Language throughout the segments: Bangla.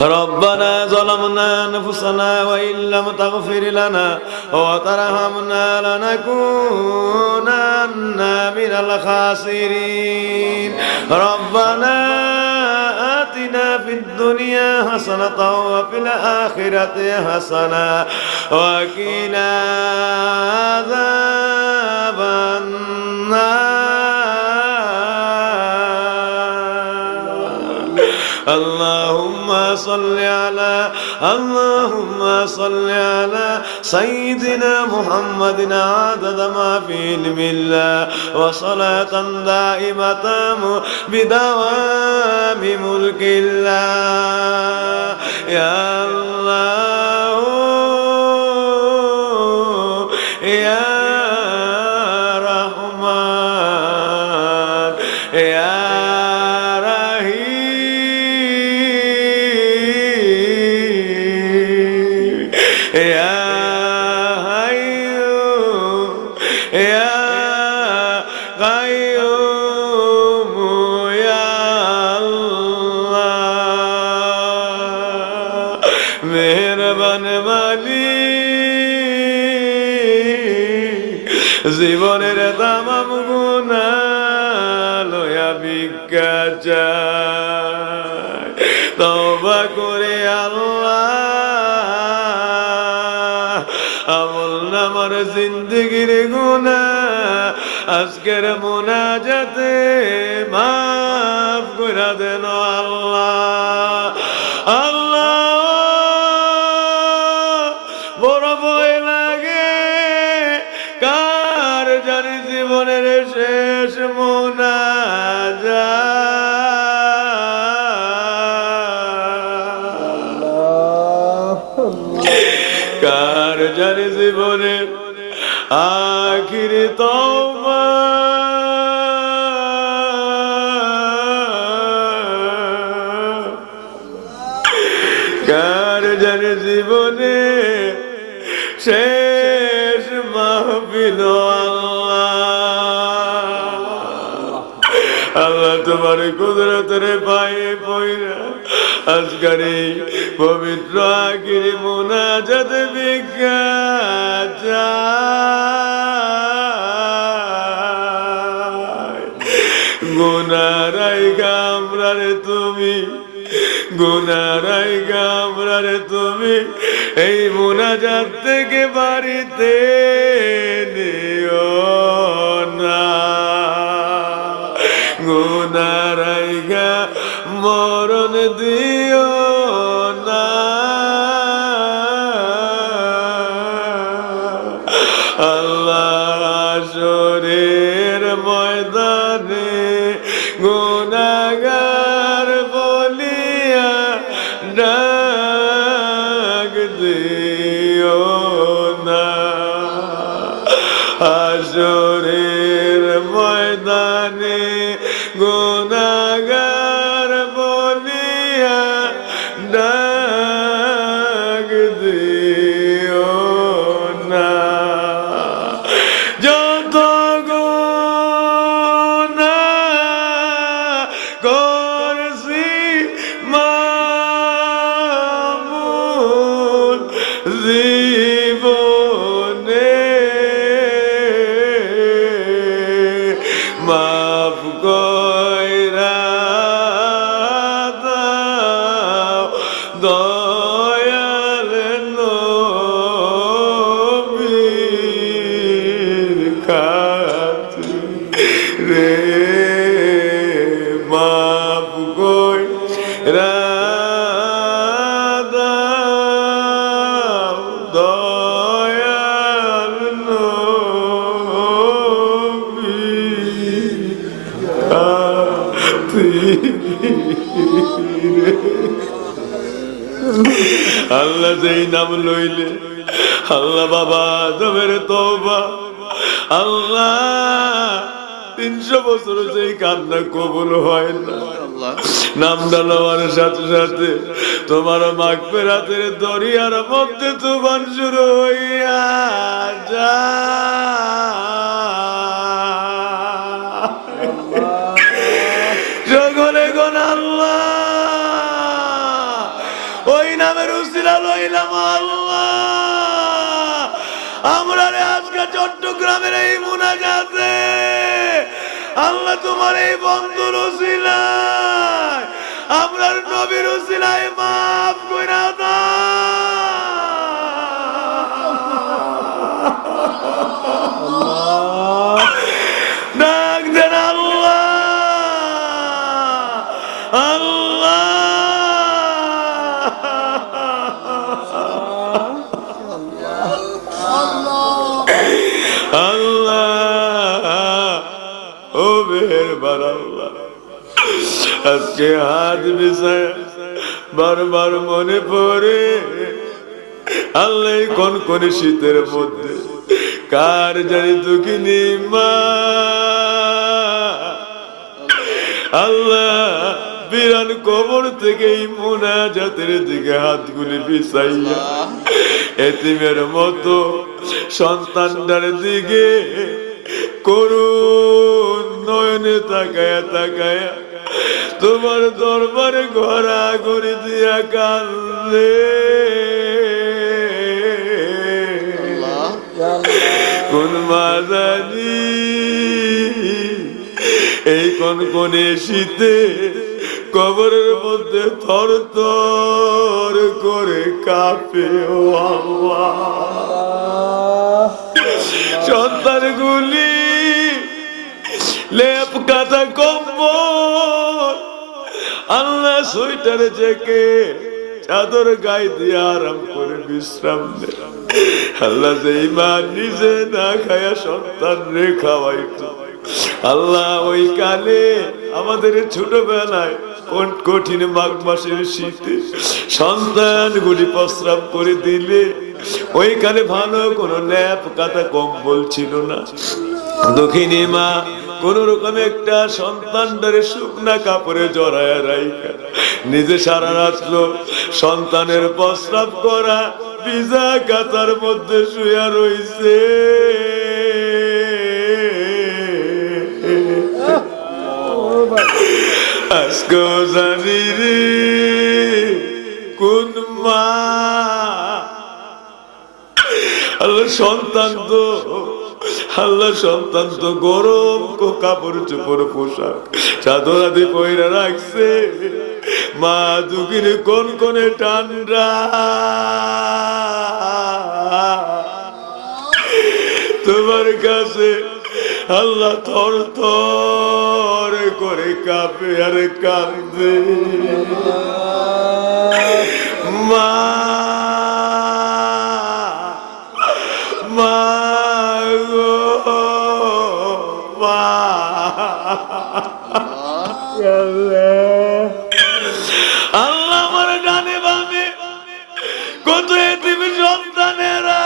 ربنا ظلمنا أنفسنا وإن لم تغفر لنا وترحمنا لنكونن من الخاسرين ربنا آتنا في الدنيا حسنة وفي الآخرة حسنة وقنا عذاب النار اللهم صل على سيدنا محمد عدد ما في علم الله وصلاة دائمة بدوام ملك الله يا الله يا رحمن يا জীবনের তামাম গুনাহ লয়া ভিক্ষা চাই তওবা করে আল্লাহ আমল নামার জিন্দেগির গুনাহ আজকের মুনাজাতে মাফ করে দেন আল্লাহ আল্লাহ বড় ভয় লাগে কার জানি জীবনের শেষ মুনাজাত কার জানি জীবনের আখিরি তওবা কার জানি জীবনে শেষ মাহফিল আল্লাহ তোমার কুদরতের পায়ে পয়রা আজকের এই পবিত্র আখিরি মুনাজাত ভিক্ষা চাই গুনারাই গামরারে তুমি গুনারাই গামরারে তুমি এই মুনাজাত থেকে বাড়িতে নিও না গুনারাই গা মরণ দিও না আল্লাহ আসরের ময়দানে গুনাহগার বলিয়া ডাক দিও না আসরের ময়দানে গুনাহগার বলিয়া ডাক দিও না যত গুনাহ করছি মামুল জীবনে মাফ কইরা দাও দয়াল নবীর খাতিরে মাফ কইরা দাও দয়াল নবীর আল্লাহ যেই নাম লইলে আল্লাহ বাবা আদমের তওবা আল্লাহ 300 বছর যেই কান্না কবুল হয় না নামটা লওয়ার সাথে সাথে তোমার মাগফিরাতের দরিয়ার মধ্যে তুফান শুরু হইয়া যায় সকলে কোন আল্লাহ ওই নামের উসিলা লইলাম আল্লাহ আমরা আজকে চট্টগ্রামের এই মুনাজাতে আল্লাহ তোমার এই বন্ধুর উসিলায় আমরার নবীর উসিলায় মাফ কইরা দাও ডাক দেন আল্লাহ আল্লাহ আল্লাহ ও মেহেরবান আল্লাহ আজকে হাত বিছায় বারবার মনে পড়ে আল্লাহ কোন কোন শীতের মধ্যে কার জানি দুঃখিনী মা আল্লাহ বিরান কবর থেকে এই মুনাজাতের দিকে হাতগুলি বিছাইয়া এতিমের মতো সন্তানটার দিকে করুণ নয়নে তাকায়া তাকায়া তোমার দরবারে ঘোরাঘুরি দিয়া কাঁদে কোন মা জানি এই কনকনে শীতে কবরের মধ্যে থর থর করে কাঁপে ও আল্লাহ সন্তানগুলি লেপ কাঁথা কম্বল আল্লাহ সোয়েটার জ্যাকেট চাদর গায়ে দিয়ে আরাম করে বিশ্রাম নেয় আল্লাহ যেই মা নিজে না খায়া সন্তান রে খাওয়াইতো আল্লাহ ওই কালে আমাদের ছোটবেলায় কোন কঠিন মাঘ মাসের শীতে সন্তানগুলি প্রস্রাব করে দিলে ওই কালে ভালো কোনো ল্যাপ কাঁথা কম্বল ছিল না দক্ষিণী মা কোন রকম একটা সন্তানটারে শুকনা কাপড়ে জড়ায় রাইখা নিজে সারা রাত্র সন্তানের প্রস্রাব করা ভিজা কাঁথার মধ্যে শুয়া রইছে আজকে জানি রে কোন মা আল্লাহ সন্তান তো গরম কাপড় চোপড় পোশাক চাদর আদি পয়রা রাখছে মা দুঃখিনী কোন কোনে ঠান্ডা তোমার কাছে আল্লাহ থর থর করে কাঁপে আর কাঁদে মা মা গো মা আল্লাহ আমার ডানে বামে কত এতিম সন্তানেরা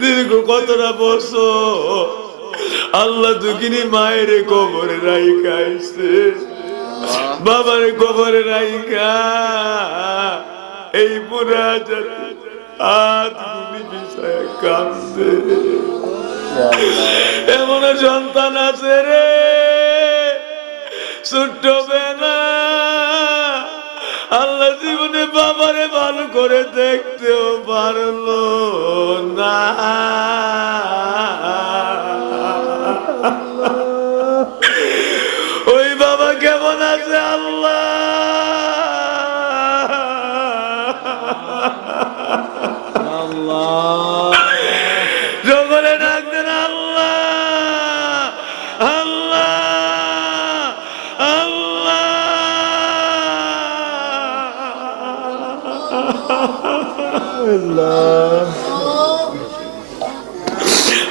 দীর্ঘ কতটা বছর আল্লাহ দুঃখিনী মায়ের কবরে রাইখাইছে বাবার কবরে রাইখা এই মুনাজাতে হাতগুলি বিছায়া কাঁদে এমন সন্তান আছে রে ছোট্ট বেলা আল্লাহ জীবনে বাবারে ভালো করে দেখতেও পারলো না ওই বাবা কেমন আছে আল্লাহ জগলে ডাকতেন আল্লাহ আল্লাহ আল্লাহ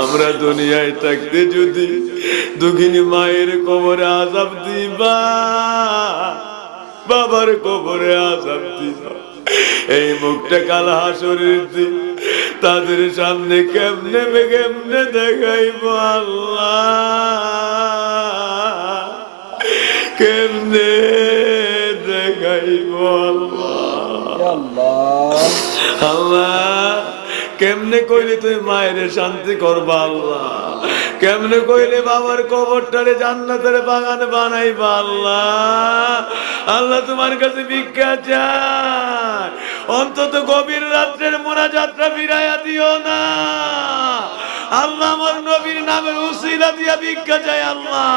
আমরা দুনিয়ায় থাকতে যদি দুঃখিনী মায়ের কবরে আযাব দিবা বাবার কবরে আযাব দিবা এই মুখটা কাল হাসরের দিন তাদের সামনে কেমনে দেখাইব আল্লাহ কেমনে দেখাইব আল্লাহ আল্লাহ কেমনে কইলে তুমি মায়ের শান্তি করবা আল্লাহ, কেমনে কইলে বাবার কবরটারে জান্নাতের বাগান বানাইবা আল্লাহ। আল্লাহ তোমার কাছে ভিক্ষা চাই, অন্তত গভীর রাত্রের মোনাজাতটা ফিরাইয়া দিও না আল্লাহ। আমার নবীর নামের উসিলা দিয়া ভিক্ষা চাই আল্লাহ,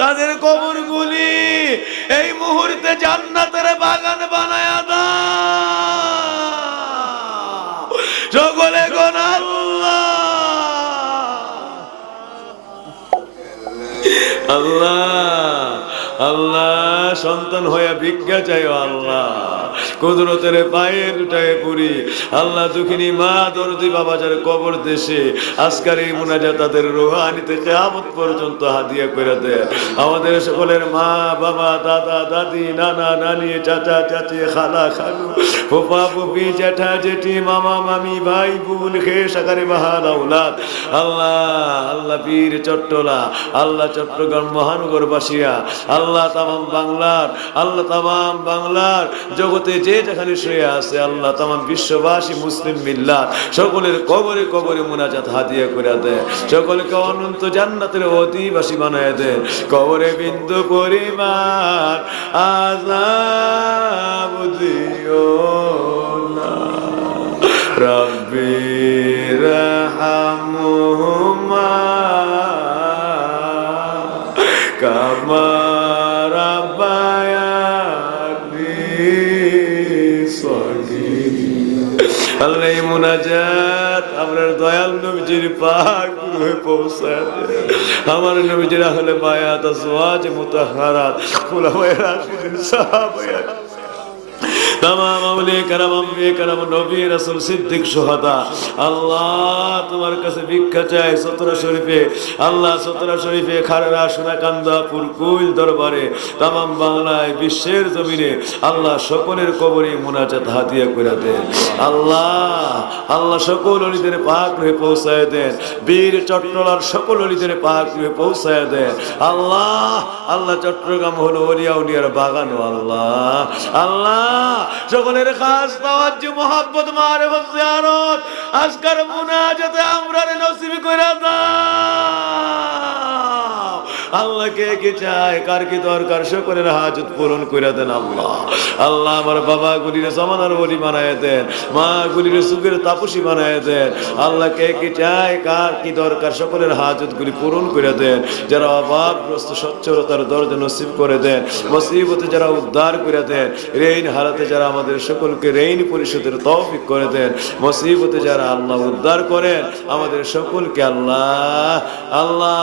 তাদের কবরগুলি এই মুহূর্তে জান্নাতের বাগান বানায়া দাও। সকলে কোন আল্লাহ আল্লাহ আল্লাহ। সন্তান হইয়া ভিক্ষা চাইও আল্লাহ, কুদরতের পায়ে দুটায় পুরি আল্লাহ। দুঃখিনী মা দরদি বাবা যার কবর দেশে আজকার এই মুনাজাত তাদের রুহানিতে কিয়ামত পর্যন্ত হাদিয়া করে দেয়। আমাদের সকলের মা বাবা দাদা দাদি নানা নানি চাচা চাচি খালা খালু ফুফা ফুফি জ্যাঠা জেঠি মামা মামি ভাই বোন খেয়ে সাকারে বাহার আওলাদ আল্লাহ আল্লাহ পীর চট্টলা আল্লাহ চট্টগ্রাম মহানগরবাসিয়া আল্লাহ তামাম বাংলার আল্লাহ তামাম বাংলার জগতে যে যেখানে শুয়ে আছে আল্লাহ তামাম বিশ্ববাসী মুসলিম মিল্লাত সকলের কবরে কবরে মুনাজাত হাদিয়া করে দেয়, সকলকে অনন্ত জান্নাতের অধিবাসী বানায় দেয়। কবরে বিন্দু পরিমাণ আযাব দিও না রব্বি রাহমহুমা কামা আল্লাহ। এই মুনাজাত আপনার দয়াল নবীজির পাক রূহে পৌঁছায় দেন। আমার নবীজির আহলে বায়াত আজওয়াজ মুতাহহারাত খুলাফায়ে রাশিদিন সাহাবায়ে তামাম আউলিয়া কেরাম আম্বিয়া কেরাম নবী রাসূল সিদ্দিক শুহাদা আল্লাহ তোমার কাছে ভিক্ষা চাই। সতরা শরীফে আল্লাহ সতরা শরীফে খাররা সোনাকান্দা পুরকুইল দরবারে তামাম বাংলায় বিশ্বের জমিনে আল্লাহ সকলের কবরে মুনাজাত হাদিয়া করে দেন আল্লাহ। আল্লাহ সকল অলিদের পাক রূহে পৌঁছায় দেন, বীর চট্টলার সকল অলিদের পাক রূহে পৌঁছায় দেন আল্লাহ। আল্লাহ চট্টগ্রাম হলো ওলিয়া উলিয়ার বাগান আল্লাহ আল্লাহ। সকলের খাস তাওয়াজ্জু মুহাব্বত মারিফত জিয়ারত আজকার মুনাজাতে আমরা নসিব কইরা দাও আল্লাহ। কে কি চায় কার কি দরকার সকলের হাজত পূরণ কইরা দেন আল্লাহ আল্লাহ। আমার বাবা গুলিরে জামানার ওলি বানায় দেন, মা গুলিরে সুখের তাপসী বানায় দেন আল্লাহ। কে কি চায় কার কি দরকার সকলের হাজত গুলি পূরণ করে দেন। যারা অভাবগ্রস্ত সচ্ছলতার দরজা নসিব করে দেন, মুসিবতে যারা উদ্ধার করে দেন, ঋণ হারাতে যারা আমাদের সকলকে ঋণ পরিশোধের তৌফিক করে দেন, মুসিবতে যারা আল্লাহ উদ্ধার করেন আমাদের সকলকে আল্লাহ আল্লাহ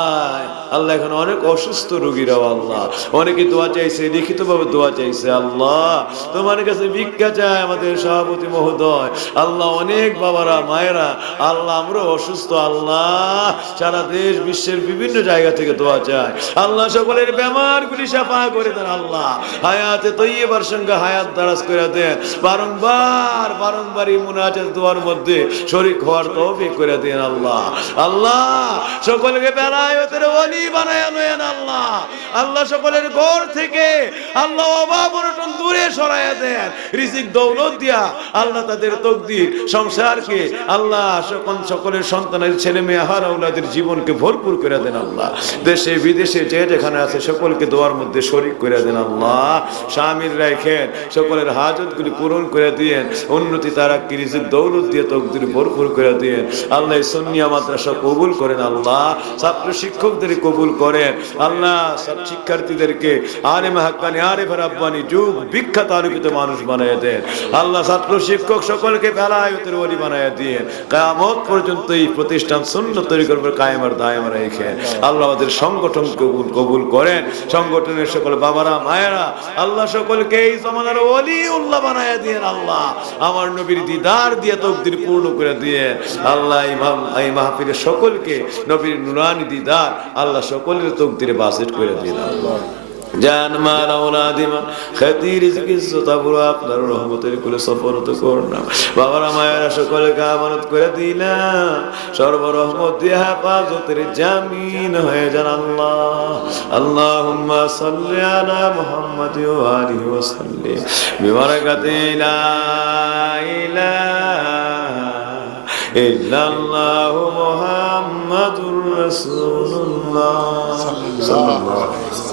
আল্লাহ। এখন অনেক অসুস্থ রোগীরাও আল্লাহ অনেকে দোয়া চাইছে, লিখিতভাবে দোয়া চাইছে আল্লাহ। তোমার কাছে ভিক্ষা চায় আমাদের সভাপতি মহোদয় আল্লাহ। অনেক বাবারা মায়েরা আল্লাহ আমরা অসুস্থ আল্লাহ, সারা দেশ বিশ্বের বিভিন্ন জায়গা থেকে দোয়া চায় আল্লাহ। সকলের বেমারগুলি শাফা করে দেন আল্লাহ। হায়াতে তৈয়বার সঙ্গে হায়াত দারাজ করে দেন। বারংবার বারংবার এই মুনাজাত দোয়ার মধ্যে শরীক হওয়ার তৌফিক করে দেন আল্লাহ আল্লাহ। সকলকে বেলায়েতের ওলি বানায় নেন আল্লাহ আল্লাহ। সকলের ঘর থেকে আল্লাহ অভাব অনটন দূরে সরাইয়া দেন, রিজিক দৌলত দিয়া আল্লাহ তাদের তকদির সংসারকে আল্লাহ সকলের সন্তানের ছেলে মেয়ে হারা আওলাদের জীবনকে ভরপুর করে দেন আল্লাহ। দেশে বিদেশে যে যেখানে আছে সকলকে দোয়ার মধ্যে শরীক করে দেন আল্লাহ। শামিল রাখেন, সকলের হাজতগুলি পূরণ করে দিয়েন, উন্নতি তারাক্কি রিজিক দৌলত দিয়ে তকদির ভরপুর করে দিয়েন আল্লাহ। সুন্নিয়া মাদ্রাসা কবুল করেন আল্লাহ, ছাত্র শিক্ষকদের কবুল করেন আল্লাহ। সব শিক্ষার্থীদেরকে আলেম হাক্কানি আরিফ রাব্বানি যুগ বিখ্যাত আলোকিত মানুষ বানায় দেন আল্লাহ। ছাত্র শিক্ষক সকলকে বেলায়েতের ওলি বানায় দিয়ে কিয়ামত পর্যন্ত এই প্রতিষ্ঠান সুন্নাত তরিকার উপর কায়েম আর দায়েম রাখেন আল্লাহ। আমাদের সংগঠন কবুল করেন, সংগঠনের সকল বাবারা মায়েরা আল্লাহ সকলকে এই জামানার ওলিউল্লাহ বানায় দেন আল্লাহ। আমার নবীর দিদার দিয়ে তকদির পূর্ণ করে দিয়ে আল্লাহ। এই মাহফিলের সকলকে নবীর নুরানি দিদার আল্লাহ সকলের তকদিরে বাসিত করে দিন আল্লাহ। জান মাল আওলাদ ইমান খাতি রিজক ইজ্জত আবরু আপনার রহমতের কুলে সফরত করনা বাবারা মায়েরা সকলকে আমানত করে দিলাম। সর্ব রহমত দিয়ে হেফাজতের জামিন হয়ে যান আল্লাহ। আল্লাহুম্মা সাল্লি আলা মুহাম্মাদ ওয়া আলিহি ওয়া সাল্লিম বিবারাকাতি লা ইলাহা ইল্লাল্লাহু মুহাম্মাদুর রাসূলুল্লাহ সাল্লাল্লাহু আলাইহি ওয়াসাল্লাম।